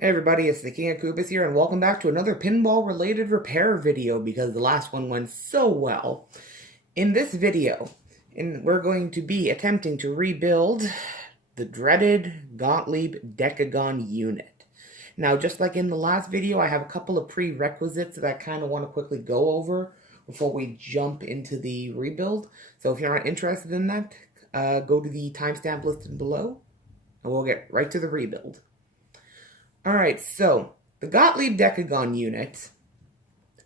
Hey everybody, it's the King of Koopas here, and welcome back to another pinball-related repair video because the last one went so well. In this video, we're going to be attempting to rebuild the dreaded Gottlieb Decagon unit. Now, just like in the last video, I have a couple of prerequisites that I kind of want to quickly go over before we jump into the rebuild. So if you're not interested in that, go to the timestamp listed below, and we'll get right to the rebuild. Alright, so, the Gottlieb Decagon unit,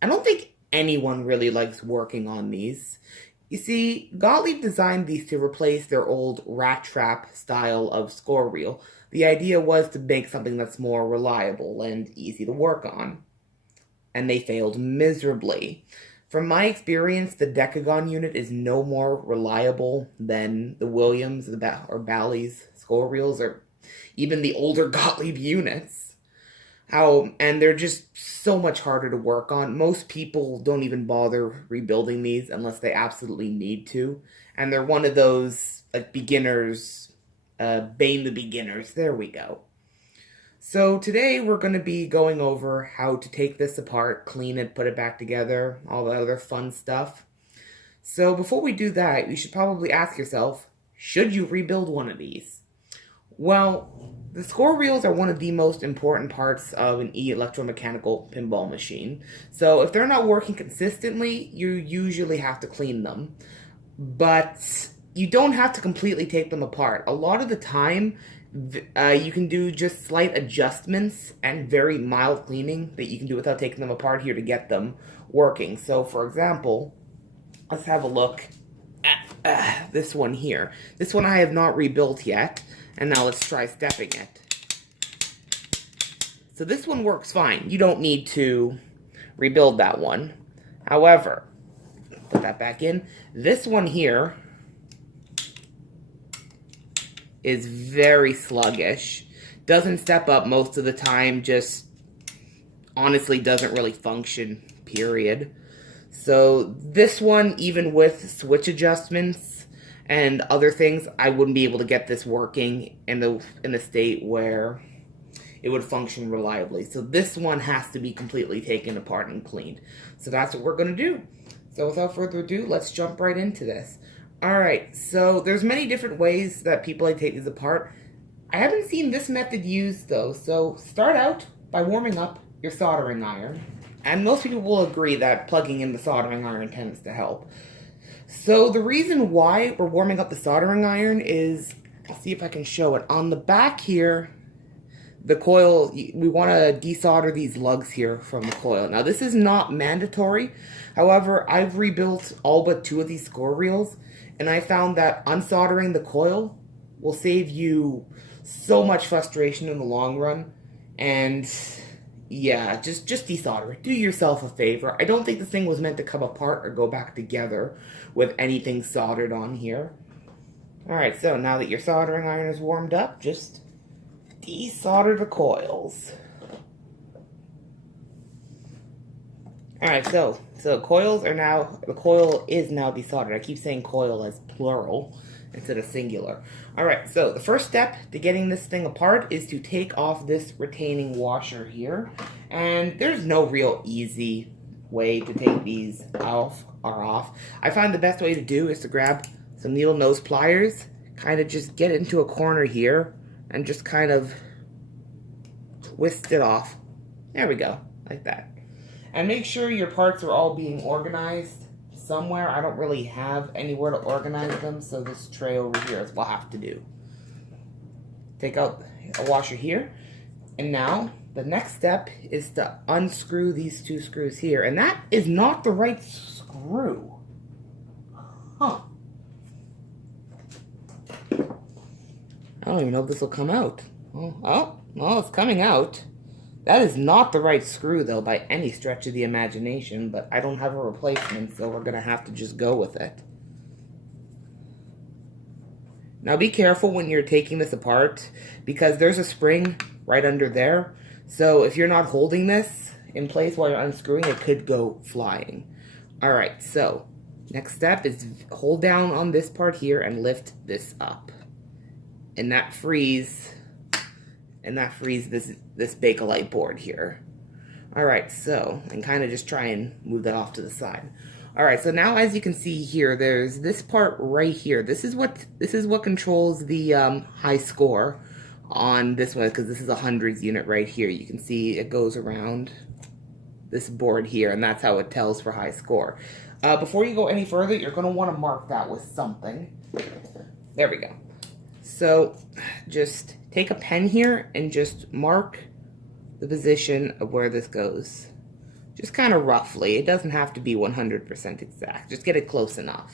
I don't think anyone really likes working on these. You see, Gottlieb designed these to replace their old rat trap style of score reel. The idea was to make something that's more reliable and easy to work on. And they failed miserably. From my experience, the Decagon unit is no more reliable than the Williams or Bally's score reels or even the older Gottlieb units. And they're just so much harder to work on. Most people don't even bother rebuilding these unless they absolutely need to. And they're one of those, like, beginners, Bane the beginners. There we go. So today we're going to be going over how to take this apart, clean it, put it back together, all the other fun stuff. So before we do that, you should probably ask yourself, should you rebuild one of these? Well, the score reels are one of the most important parts of an electromechanical pinball machine. So if they're not working consistently, you usually have to clean them. But you don't have to completely take them apart. A lot of the time, you can do just slight adjustments and very mild cleaning that you can do without taking them apart here to get them working. So for example, let's have a look at this one here. This one I have not rebuilt yet. And now let's try stepping it. So this one works fine. You don't need to rebuild that one. However, put that back in. This one here is very sluggish. Doesn't step up most of the time. Just honestly doesn't really function, period. So this one, even with switch adjustments and other things, I wouldn't be able to get this working in the state where it would function reliably. So this one has to be completely taken apart and cleaned. So that's what we're going to do. So without further ado, let's jump right into this. Alright, so there's many different ways that people like to take these apart. I haven't seen this method used though, so start out by warming up your soldering iron. And most people will agree that plugging in the soldering iron tends to help. So the reason why we're warming up the soldering iron is, I'll see if I can show it. On the back here, the coil, we want to desolder these lugs here from the coil. Now this is not mandatory. However, I've rebuilt all but 2 of these score reels, and I found that unsoldering the coil will save you so much frustration in the long run. And yeah, just desolder it. Do yourself a favor. I don't think this thing was meant to come apart or go back together with anything soldered on here. Alright, so now that your soldering iron is warmed up, just desolder the coils. Alright, so the coil is now desoldered. I keep saying coil as plural instead of singular. Alright, so the first step to getting this thing apart is to take off this retaining washer here. And there's no real easy way to take these off. I find the best way to do is to grab some needle nose pliers, kind of just get it into a corner here, and just kind of twist it off. There we go, like that. And make sure your parts are all being organized somewhere. I don't really have anywhere to organize them, so this tray over here is what I'll have to do. Take out a washer here, and now the next step is to unscrew these 2 screws here, and that is not the right screw. Huh. I don't even know if this will come out. Oh, it's coming out. That is not the right screw, though, by any stretch of the imagination, but I don't have a replacement, so we're going to have to just go with it. Now, be careful when you're taking this apart, because there's a spring right under there, so if you're not holding this in place while you're unscrewing, it could go flying. Alright, so, next step is hold down on this part here and lift this up. And that frees And that frees this Bakelite board here. Alright, so, and kind of just try and move that off to the side. Alright, so now as you can see here, there's this part right here. This is what controls the high score on this one, because this is a hundreds unit right here. You can see it goes around this board here, and that's how it tells for high score. Before you go any further, you're going to want to mark that with something. There we go. So, just take a pen here and just mark the position of where this goes. Just kind of roughly. It doesn't have to be 100% exact. Just get it close enough.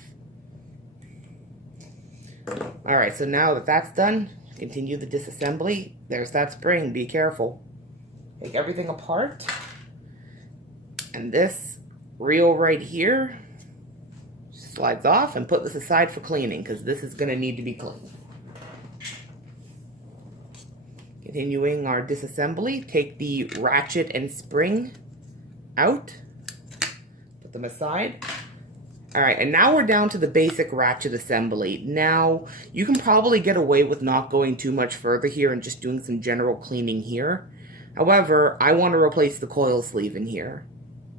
Alright, so now that that's done, continue the disassembly. There's that spring. Be careful. Take everything apart. And this reel right here slides off, and put this aside for cleaning, because this is going to need to be cleaned. Continuing our disassembly, take the ratchet and spring out, put them aside. Alright, and now we're down to the basic ratchet assembly. Now, you can probably get away with not going too much further here and just doing some general cleaning here. However, I want to replace the coil sleeve in here.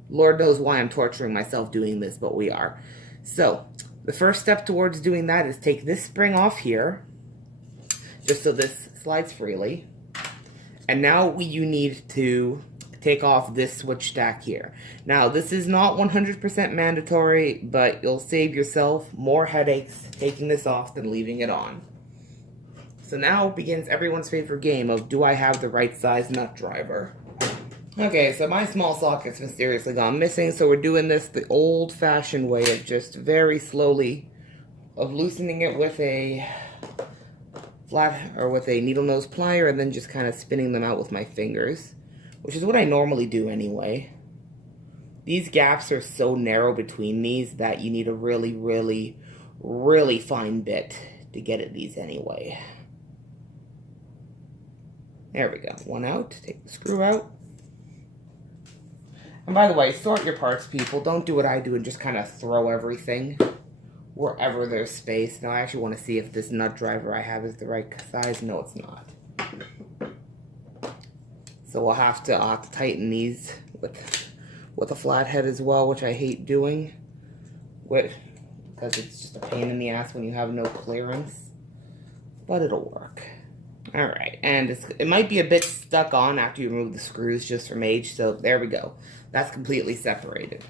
Lord knows why I'm torturing myself doing this, but we are. So, the first step towards doing that is take this spring off here, just so this slides freely. And now you need to take off this switch stack here. Now, this is not 100% mandatory, but you'll save yourself more headaches taking this off than leaving it on. So now begins everyone's favorite game of, do I have the right size nut driver? Okay, so my small socket's mysteriously gone missing, so we're doing this the old-fashioned way of just very slowly of loosening it with a flat or with a needle nose plier, and then just kind of spinning them out with my fingers, which is what I normally do anyway. These gaps are so narrow between these that you need a really, really, really fine bit to get at these anyway. There we go. One out. Take the screw out. And by the way, sort your parts, people. Don't do what I do and just kind of throw everything wherever there's space. Now, I actually want to see if this nut driver I have is the right size. No, it's not. So we'll have to tighten these with a flathead as well, which I hate doing, because it's just a pain in the ass when you have no clearance. But it'll work. Alright, and it might be a bit stuck on after you remove the screws just from age, so there we go. That's completely separated.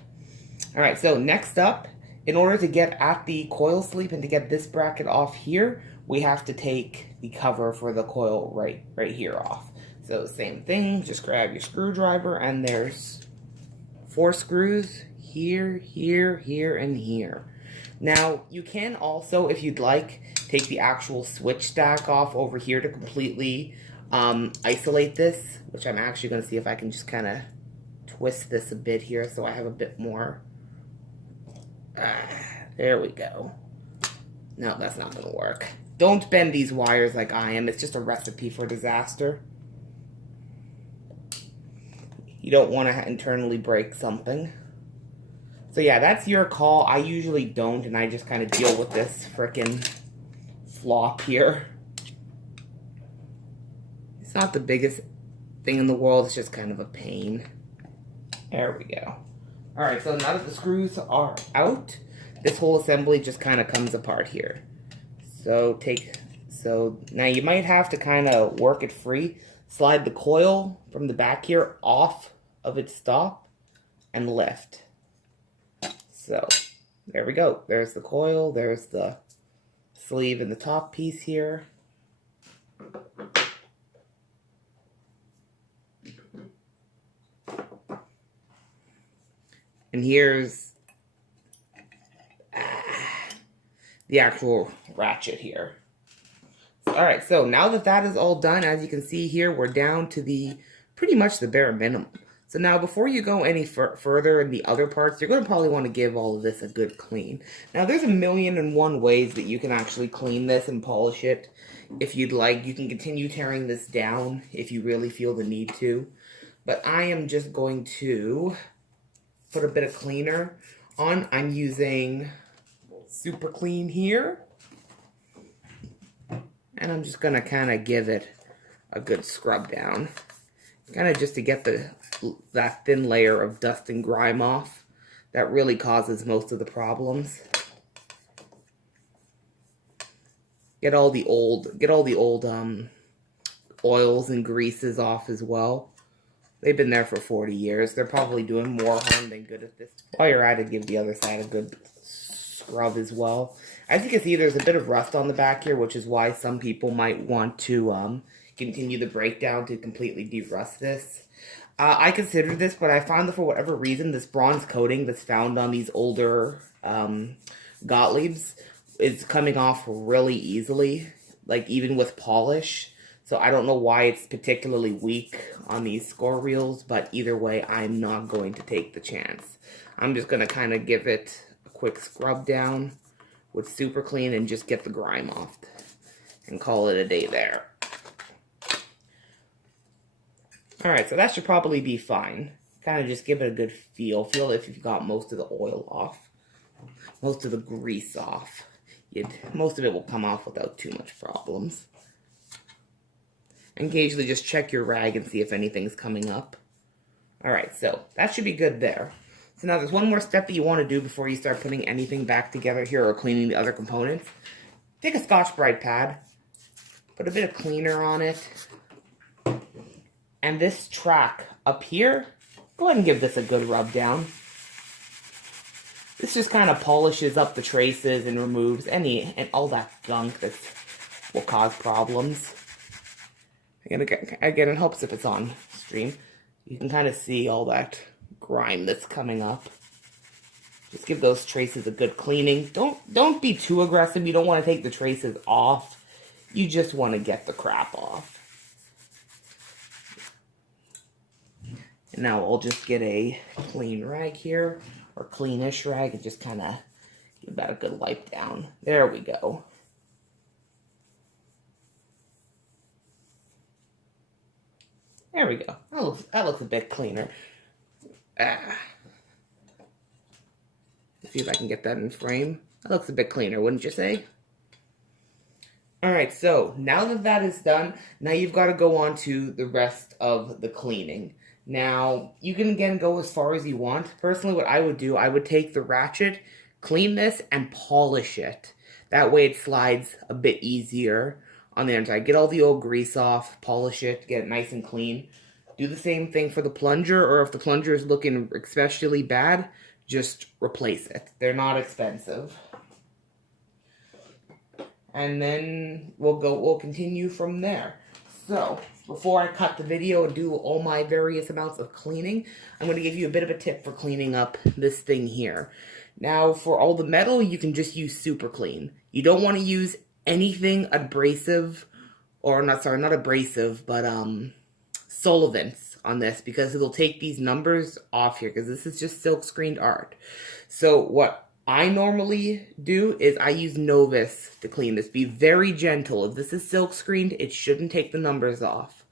Alright, so next up, in order to get at the coil sleeve and to get this bracket off here, we have to take the cover for the coil right here off. So same thing, just grab your screwdriver, and there's 4 screws here, here, here, and here. Now, you can also, if you'd like, take the actual switch stack off over here to completely isolate this, which I'm actually going to see if I can just kind of twist this a bit here so I have a bit more. There we go. No, that's not going to work. Don't bend these wires like I am. It's just a recipe for disaster. You don't want to internally break something. So yeah, that's your call. I usually don't, and I just kind of deal with this frickin' flop here. It's not the biggest thing in the world, it's just kind of a pain. There we go. Alright, so now that the screws are out, this whole assembly just kind of comes apart here. So now you might have to kind of work it free. Slide the coil from the back here off of its stop and lift. So, there we go. There's the coil, there's the sleeve and the top piece here. And here's the actual ratchet here. Alright, so now that that is all done, as you can see here, we're down to pretty much the bare minimum. So now, before you go any further in the other parts, you're going to probably want to give all of this a good clean. Now, there's 1,000,001 ways that you can actually clean this and polish it. If you'd like, you can continue tearing this down if you really feel the need to. But I am just going to put a bit of cleaner on. I'm using Super Clean here. And I'm just going to kind of give it a good scrub down. Kind of just to get that thin layer of dust and grime off. That really causes most of the problems. Get all the old oils and greases off as well. They've been there for 40 years. They're probably doing more harm than good at this. While you're at it, give the other side a good scrub as well. As you can see, there's a bit of rust on the back here, which is why some people might want to continue the breakdown to completely de-rust this. I considered this, but I found that for whatever reason, this bronze coating that's found on these older Gottliebs is coming off really easily, like even with polish. So I don't know why it's particularly weak on these score reels, but either way, I'm not going to take the chance. I'm just going to kind of give it a quick scrub down with Super Clean and just get the grime off and call it a day there. Alright, so that should probably be fine. Kind of just give it a good feel. Feel if you've got most of the oil off. Most of the grease off. Most of it will come off without too much problems. And occasionally just check your rag and see if anything's coming up. Alright, so that should be good there. So now there's one more step that you want to do before you start putting anything back together here or cleaning the other components. Take a Scotch-Brite pad. Put a bit of cleaner on it. And this track up here, go ahead and give this a good rub down. This just kind of polishes up the traces and removes and all that gunk that will cause problems. Again, it helps if it's on stream. You can kind of see all that grime that's coming up. Just give those traces a good cleaning. Don't be too aggressive. You don't want to take the traces off. You just want to get the crap off. And now I'll just get a clean rag here, or cleanish rag, and just kind of give that a good wipe down. There we go. There we go. That looks a bit cleaner. Let's see if I can get that in frame. That looks a bit cleaner, wouldn't you say? Alright, so now that that is done, now you've got to go on to the rest of the cleaning. Now, you can again go as far as you want. Personally, what I would do, I would take the ratchet, clean this, and polish it. That way it slides a bit easier on the inside. Get all the old grease off, polish it, get it nice and clean. Do the same thing for the plunger, or if the plunger is looking especially bad, just replace it. They're not expensive. And then we'll continue from there. So, before I cut the video and do all my various amounts of cleaning, I'm going to give you a bit of a tip for cleaning up this thing here. Now, for all the metal, you can just use Super Clean. You don't want to use anything abrasive, or not abrasive, but solvents on this, because it'll take these numbers off here, because this is just silk screened art. So what I normally do is I use Novus to clean this. Be very gentle. If this is silk screened, it shouldn't take the numbers off.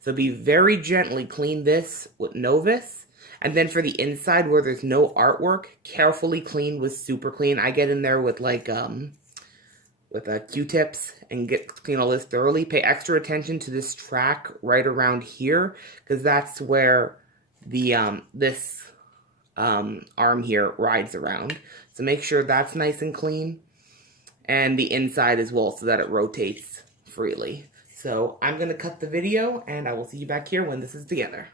So be very gently clean this with Novus. And then for the inside where there's no artwork, carefully clean with Super Clean. I get in there with like Q-tips and clean all this thoroughly. Pay extra attention to this track right around here, because that's where the this arm here rides around. So make sure that's nice and clean, and the inside as well, so that it rotates freely. So I'm going to cut the video, and I will see you back here when this is together.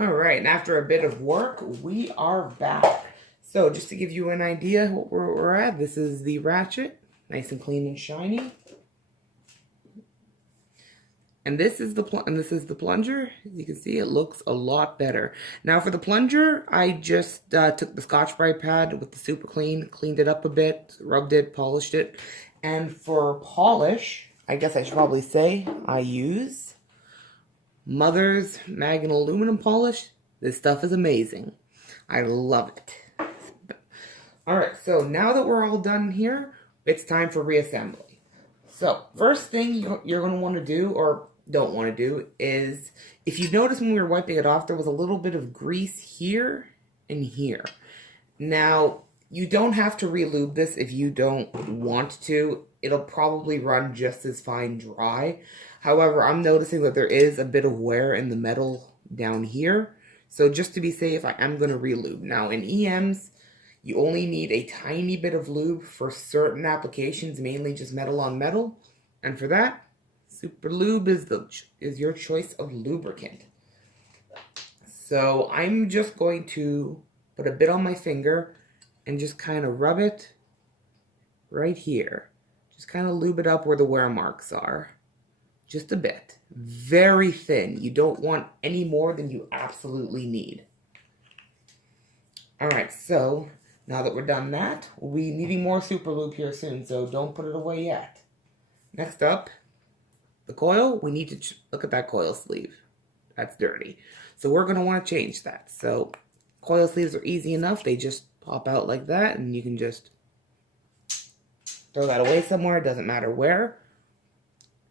Alright, and after a bit of work, we are back. So just to give you an idea what we're at, this is the ratchet, nice and clean and shiny. And this is the plunger. As you can see, it looks a lot better. Now for the plunger, I just took the Scotch-Brite pad with the Super Clean, cleaned it up a bit, rubbed it, polished it. And for polish, I guess I should probably say, I use Mother's Mag and Aluminum Polish. This stuff is amazing. I love it. Alright, so now that we're all done here, it's time for reassembly. So, first thing you're going to want to do, or don't want to do, is, if you notice when we were wiping it off, there was a little bit of grease here and here. Now, you don't have to re-lube this if you don't want to. It'll probably run just as fine dry. However, I'm noticing that there is a bit of wear in the metal down here. So just to be safe, I am going to re-lube. Now in EMs, you only need a tiny bit of lube for certain applications, mainly just metal on metal. And for that, Super Lube is your choice of lubricant. So I'm just going to put a bit on my finger and just kind of rub it right here. Just kind of lube it up where the wear marks are. Just a bit. Very thin. You don't want any more than you absolutely need. Alright, so now that we're done that, we'll be needing more Super Lube here soon, so don't put it away yet. Next up, the coil. We need to look at that coil sleeve. That's dirty. So we're going to want to change that. So coil sleeves are easy enough. They just pop out like that, and you can just throw that away somewhere. It doesn't matter where.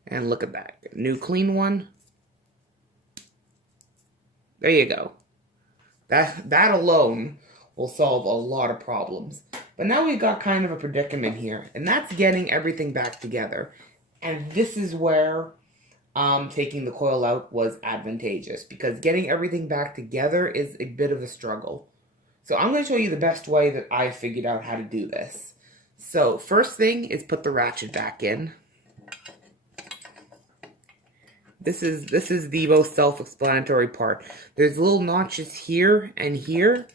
And look at that. New clean one. There you go. That alone will solve a lot of problems. But now we've got kind of a predicament here, and that's getting everything back together. And this is where taking the coil out was advantageous, because getting everything back together is a bit of a struggle. So I'm going to show you the best way that I figured out how to do this. So first thing is put the ratchet back in. This is the most self-explanatory part. There's little notches here and here.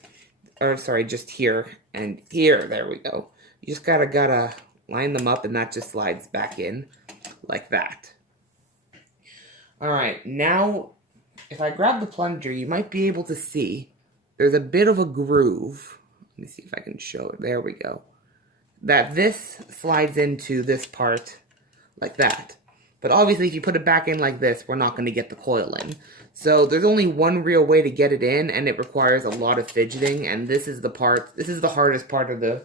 Or sorry, just here and here. There we go. You just gotta line them up, and that just slides back in like that. Alright, now if I grab the plunger, you might be able to see there's a bit of a groove. Let me see if I can show it. There we go. That this slides into this part like that. But obviously, if you put it back in like this, we're not going to get the coil in. So there's only one real way to get it in, and it requires a lot of fidgeting. And this is the hardest part of the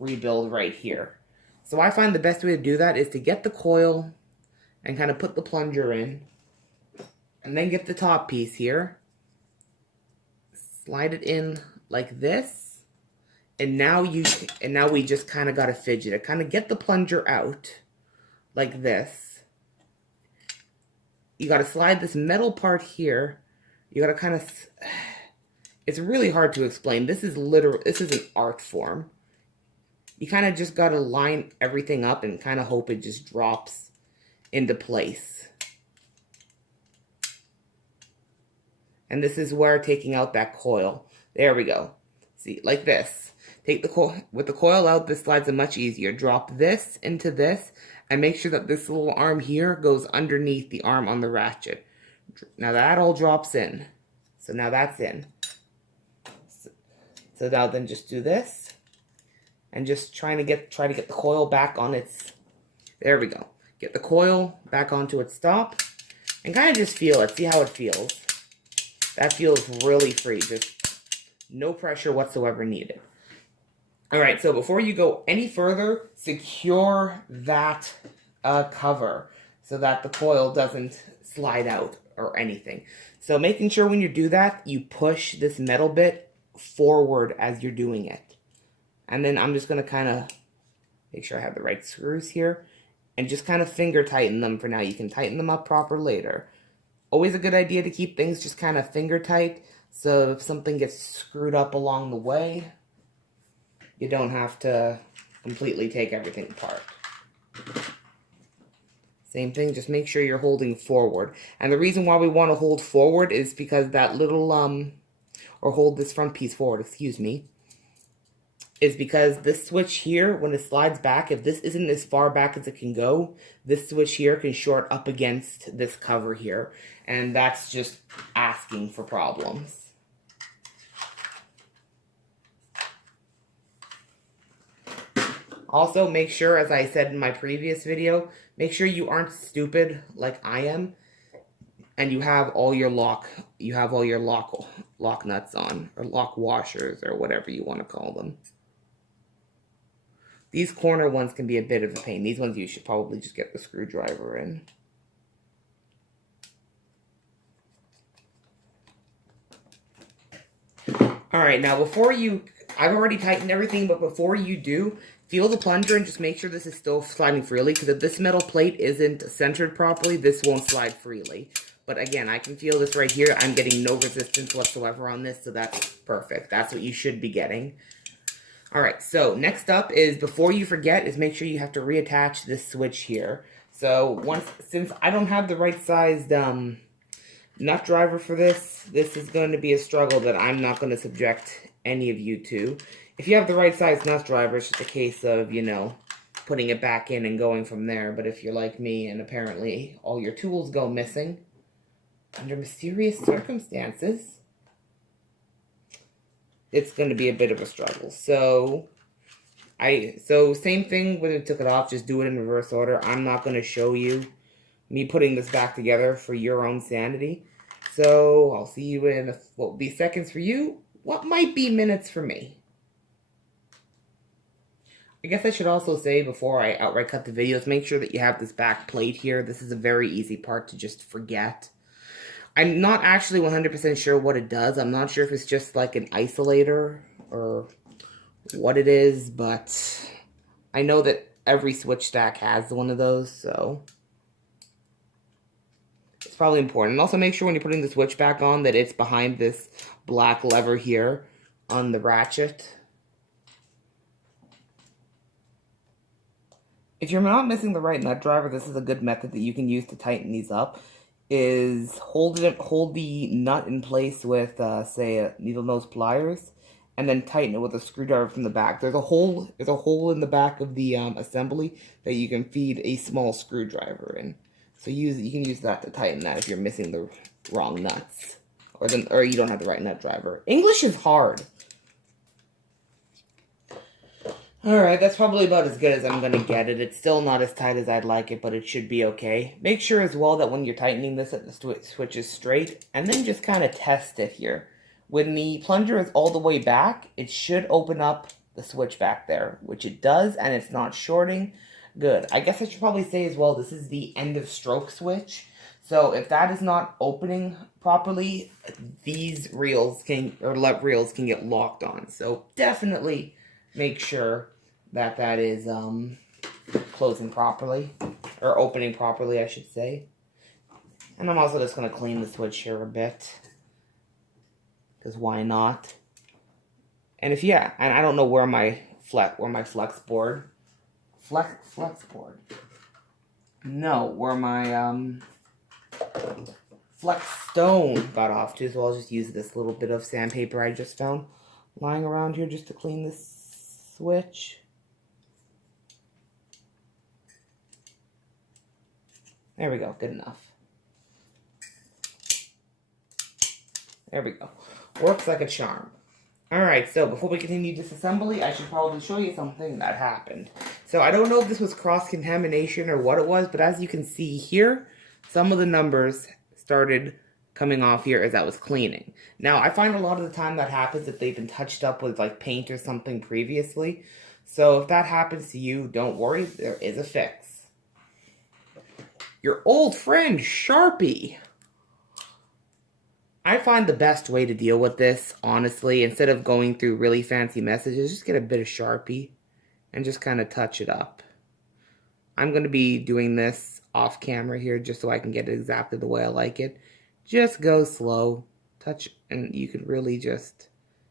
rebuild right here. So I find the best way to do that is to get the coil and kind of put the plunger in. And then get the top piece here. Slide it in like this. And now we just kind of got to fidget it. Kind of get the plunger out like this. You got to slide this metal part here. You got to kind of... It's really hard to explain. This is an art form. You kind of just got to line everything up and kind of hope it just drops into place. And this is where taking out that coil. There we go. See, like this. Take the coil, with the coil out, this slides much easier. Drop this into this. And make sure that this little arm here goes underneath the arm on the ratchet. Now that all drops in. So now that's in. So now then just do this. And just try to get the coil back on its... There we go. Get the coil back onto its stop. And kind of just feel it. See how it feels. That feels really free. Just no pressure whatsoever needed. Alright, so before you go any further, secure that cover so that the coil doesn't slide out or anything. So making sure when you do that, you push this metal bit forward as you're doing it. And then I'm just going to kind of make sure I have the right screws here and just kind of finger tighten them for now. You can tighten them up proper later. Always a good idea to keep things just kind of finger tight, so if something gets screwed up along the way, you don't have to completely take everything apart. Same thing, just make sure you're holding forward. And the reason why we want to hold forward is because that little, or hold this front piece forward, excuse me, is because this switch here, when it slides back, if this isn't as far back as it can go, this switch here can short up against this cover here. And that's just asking for problems. Also, make sure, as I said in my previous video, make sure you aren't stupid like I am, and you have all your lock nuts on, or lock washers, or whatever you want to call them. These corner ones can be a bit of a pain. These ones you should probably just get the screwdriver in. Alright, now before you... I've already tightened everything, but before you do, Feel the plunger and just make sure this is still sliding freely, because if this metal plate isn't centered properly, this won't slide freely. But again, I can feel this right here. I'm getting no resistance whatsoever on this, so that's perfect. That's what you should be getting. All right, so next up is, before you forget, is make sure you have to reattach this switch here. So since I don't have the right sized nut driver for this, this is going to be a struggle that I'm not going to subject any of you to. If you have the right size nut driver, it's just a case of, you know, putting it back in and going from there. But if you're like me and apparently all your tools go missing under mysterious circumstances, it's going to be a bit of a struggle. So same thing when I took it off, just do it in reverse order. I'm not going to show you me putting this back together for your own sanity. So I'll see you in what will be seconds for you, what might be minutes for me. I guess I should also say, before I outright cut the videos, make sure that you have this back plate here. This is a very easy part to just forget. I'm not actually 100% sure what it does. I'm not sure if it's just like an isolator or what it is, but I know that every switch stack has one of those, so it's probably important. And also make sure when you're putting the switch back on that it's behind this black lever here on the ratchet. If you're not missing the right nut driver, this is a good method that you can use to tighten these up. Is hold the nut in place with, say, needle nose pliers, and then tighten it with a screwdriver from the back. There's a hole in the back of the assembly that you can feed a small screwdriver in. So you can use that to tighten that if you're missing the wrong nuts, or you don't have the right nut driver. English is hard. Alright, that's probably about as good as I'm going to get it. It's still not as tight as I'd like it, but it should be okay. Make sure as well that when you're tightening this, that the switch is straight, and then just kind of test it here. When the plunger is all the way back, it should open up the switch back there, which it does, and it's not shorting. Good. I guess I should probably say as well, this is the end of stroke switch. So if that is not opening properly, these reels lug reels can get locked on. So definitely make sure that that is closing properly, or opening properly, I should say. And I'm also just going to clean the switch here a bit, because why not? And and I don't know where my flex board, where my flex stone got off to, so I'll just use this little bit of sandpaper I just found lying around here just to clean this switch. There we go, good enough. There we go. Works like a charm. Alright, so before we continue disassembly, I should probably show you something that happened. So I don't know if this was cross-contamination or what it was, but as you can see here, some of the numbers started coming off here as I was cleaning. Now, I find a lot of the time that happens if they've been touched up with like paint or something previously. So if that happens to you, don't worry, there is a fix. Your old friend, Sharpie. I find the best way to deal with this, honestly, instead of going through really fancy messages, just get a bit of Sharpie and just kind of touch it up. I'm going to be doing this off camera here just so I can get it exactly the way I like it. Just go slow, touch, and you can really just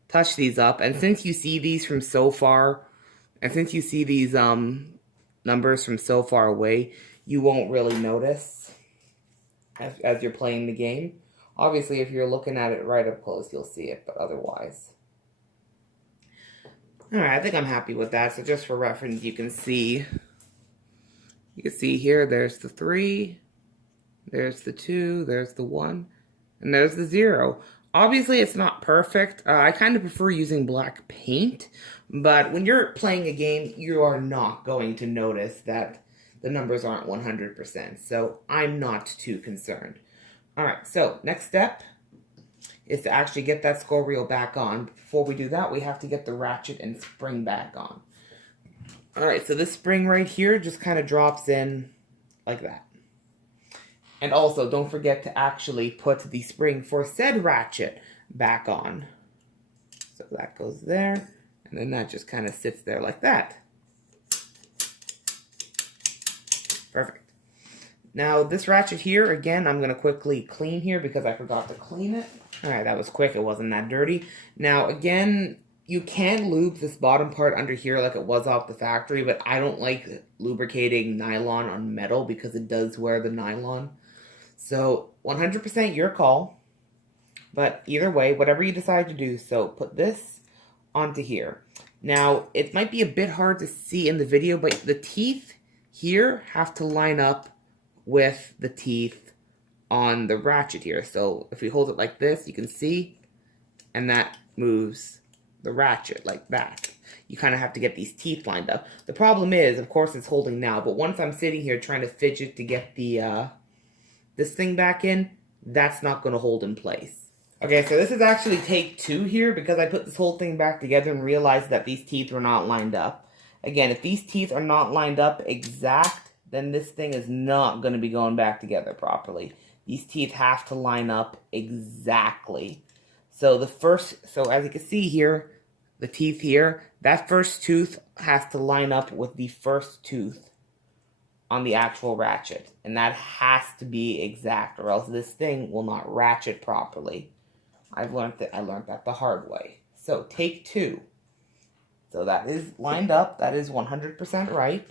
touch these up. And since you see these from so far, and since you see these numbers from so far away, you won't really notice as you're playing the game. Obviously, if you're looking at it right up close, you'll see it, but otherwise. Alright, I think I'm happy with that. So just for reference, you can see here, there's the 3, there's the 2, there's the 1, and there's the 0. Obviously, it's not perfect. I kind of prefer using black paint, but when you're playing a game, you are not going to notice that the numbers aren't 100%, so I'm not too concerned. Alright, so next step is to actually get that scroll reel back on. Before we do that, we have to get the ratchet and spring back on. Alright, so this spring right here just kind of drops in like that. And also, don't forget to actually put the spring for said ratchet back on. So that goes there, and then that just kind of sits there like that. Perfect. Now this ratchet here, again, I'm going to quickly clean here because I forgot to clean it. Alright, that was quick. It wasn't that dirty. Now, again, you can lube this bottom part under here like it was off the factory, but I don't like lubricating nylon on metal because it does wear the nylon. So, 100% your call. But either way, whatever you decide to do, so put this onto here. Now, it might be a bit hard to see in the video, but the teeth here have to line up with the teeth on the ratchet here. So if we hold it like this, you can see, and that moves the ratchet like that. You kind of have to get these teeth lined up. The problem is, of course, it's holding now, but once I'm sitting here trying to fidget to get the this thing back in, that's not going to hold in place. Okay, so this is actually take 2 here because I put this whole thing back together and realized that these teeth were not lined up. Again, if these teeth are not lined up exact, then this thing is not going to be going back together properly. These teeth have to line up exactly. So as you can see here, the teeth here, that first tooth has to line up with the first tooth on the actual ratchet. And that has to be exact, or else this thing will not ratchet properly. I learned that the hard way. So take 2. So that is lined up. That is 100% right.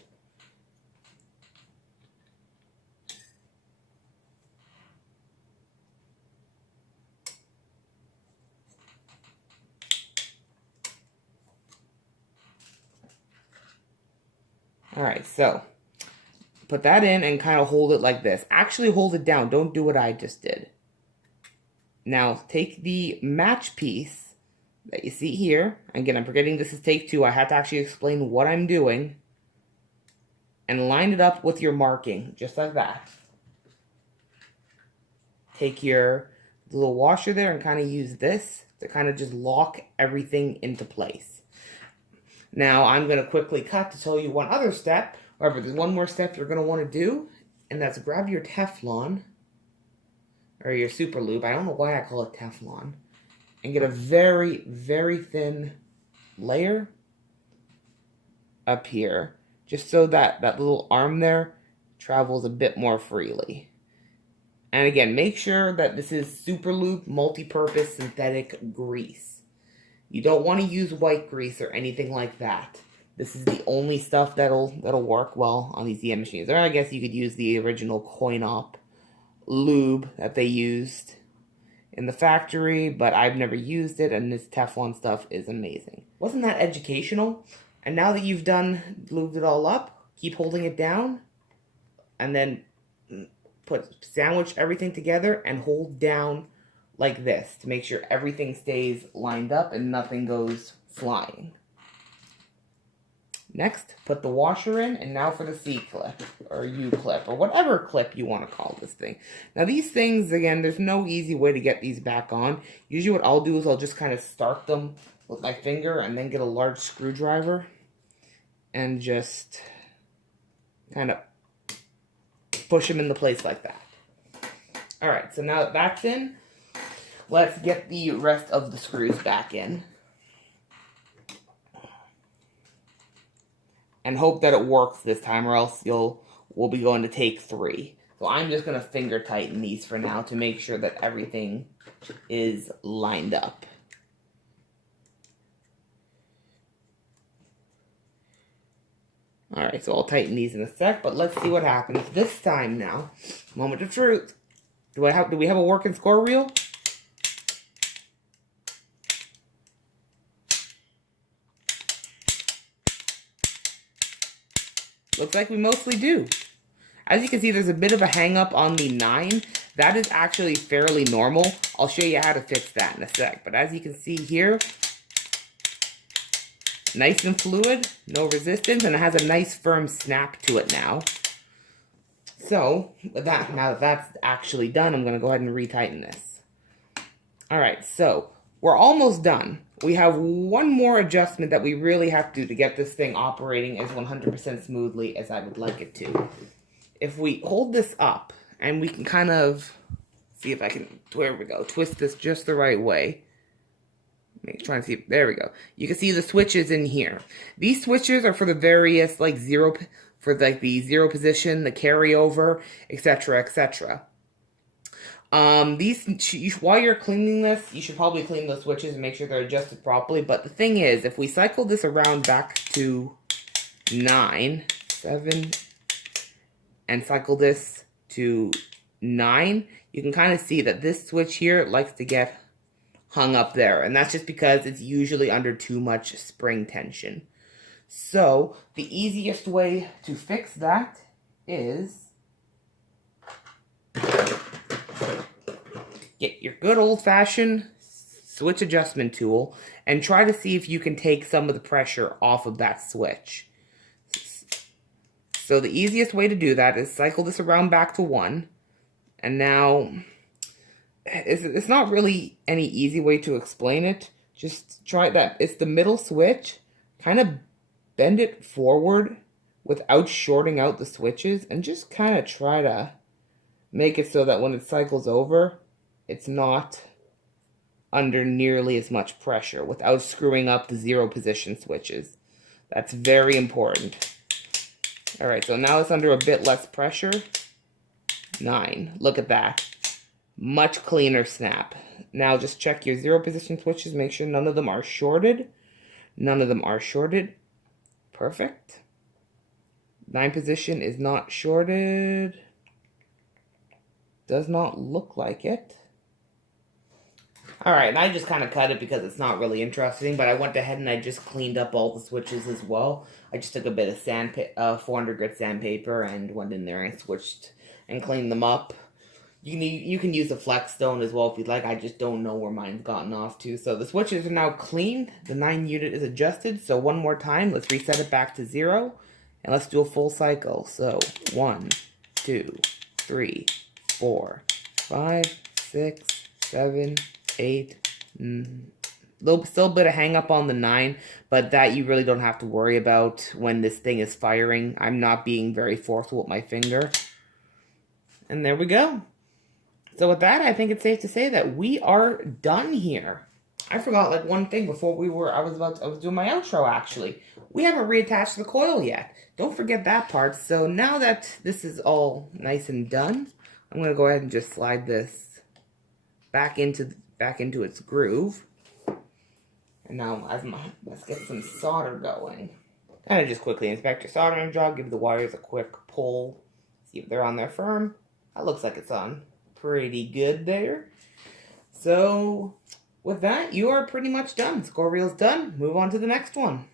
Alright, so put that in and kind of hold it like this. Actually hold it down. Don't do what I just did. Now take the match piece that you see here. Again, I'm forgetting this is take 2. I had to actually explain what I'm doing. And line it up with your marking, just like that. Take your little washer there and kind of use this to kind of just lock everything into place. Now, I'm going to quickly cut to tell you one other step. However, there's one more step you're going to want to do, and that's grab your Teflon, or your super lube. I don't know why I call it Teflon. And get a very, very thin layer up here, just so that that little arm there travels a bit more freely. And again, make sure that this is super lube, multi-purpose synthetic grease. You don't want to use white grease or anything like that. This is the only stuff that'll work well on these EM machines. Or I guess you could use the original coin-op lube that they used in the factory, but I've never used it, and this Teflon stuff is amazing. Wasn't that educational? And now that you've lubed it all up, keep holding it down, and then sandwich everything together and hold down like this to make sure everything stays lined up and nothing goes flying. Next, put the washer in, and now for the C-clip, or U-clip, or whatever clip you want to call this thing. Now these things, again, there's no easy way to get these back on. Usually what I'll do is I'll just kind of start them with my finger and then get a large screwdriver and just kind of push them into place like that. Alright, so now that that's in, let's get the rest of the screws back in. And hope that it works this time, or else we'll be going to take 3. So I'm just going to finger tighten these for now to make sure that everything is lined up. Alright, so I'll tighten these in a sec, but let's see what happens this time now. Moment of truth. Do we have a working score reel? Looks like we mostly do. As you can see, there's a bit of a hang up on the 9. That is actually fairly normal. I'll show you how to fix that in a sec. But as you can see here, nice and fluid, no resistance, and it has a nice firm snap to it now. So, now that that's actually done, I'm going to go ahead and retighten this. Alright, so we're almost done. We have one more adjustment that we really have to do to get this thing operating as 100% smoothly as I would like it to. If we hold this up, and we can kind of see if I can, there we go, twist this just the right way. Trying to see, there we go. You can see the switches in here. These switches are for the various, like for like the zero position, the carryover, etc., etc. While you're cleaning this, you should probably clean the switches and make sure they're adjusted properly. But the thing is, if we cycle this around back to 9, 7, and cycle this to 9, you can kind of see that this switch here likes to get hung up there. And that's just because it's usually under too much spring tension. So the easiest way to fix that is get your good old-fashioned switch adjustment tool and try to see if you can take some of the pressure off of that switch. So the easiest way to do that is cycle this around back to 1. And now, it's not really any easy way to explain it. Just try that. It's the middle switch. Kind of bend it forward without shorting out the switches. And just kind of try to make it so that when it cycles over, it's not under nearly as much pressure without screwing up the zero position switches. That's very important. Alright, so now it's under a bit less pressure. 9. Look at that. Much cleaner snap. Now just check your zero position switches. Make sure none of them are shorted. None of them are shorted. Perfect. 9 position is not shorted. Does not look like it. Alright, and I just kind of cut it because it's not really interesting, but I went ahead and I just cleaned up all the switches as well. I just took a bit of 400 grit sandpaper and went in there and switched and cleaned them up. You can use a flex stone as well if you'd like. I just don't know where mine's gotten off to. So the switches are now cleaned. The 9 unit is adjusted. So one more time, let's reset it back to 0. And let's do a full cycle. So 1, 2, 3, 4, 5, 6, 7, 8. Still a bit of hang up on the 9, but that you really don't have to worry about when this thing is firing. I'm not being very forceful with my finger. And there we go. So with that, I think it's safe to say that we are done here. I forgot like one thing before I was doing my outro actually. We haven't reattached the coil yet. Don't forget that part. So now that this is all nice and done, I'm going to go ahead and just slide this back into its groove. And now let's get some solder going. Kind of just quickly inspect your soldering job, give the wires a quick pull, see if they're on there firm. That looks like it's on pretty good there. So with that, you are pretty much done. Score reel's done. Move on to the next one.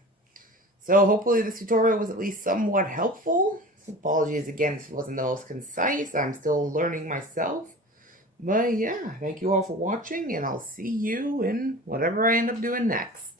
So hopefully this tutorial was at least somewhat helpful. Apologies again if it wasn't the most concise. I'm still learning myself. But yeah, thank you all for watching, and I'll see you in whatever I end up doing next.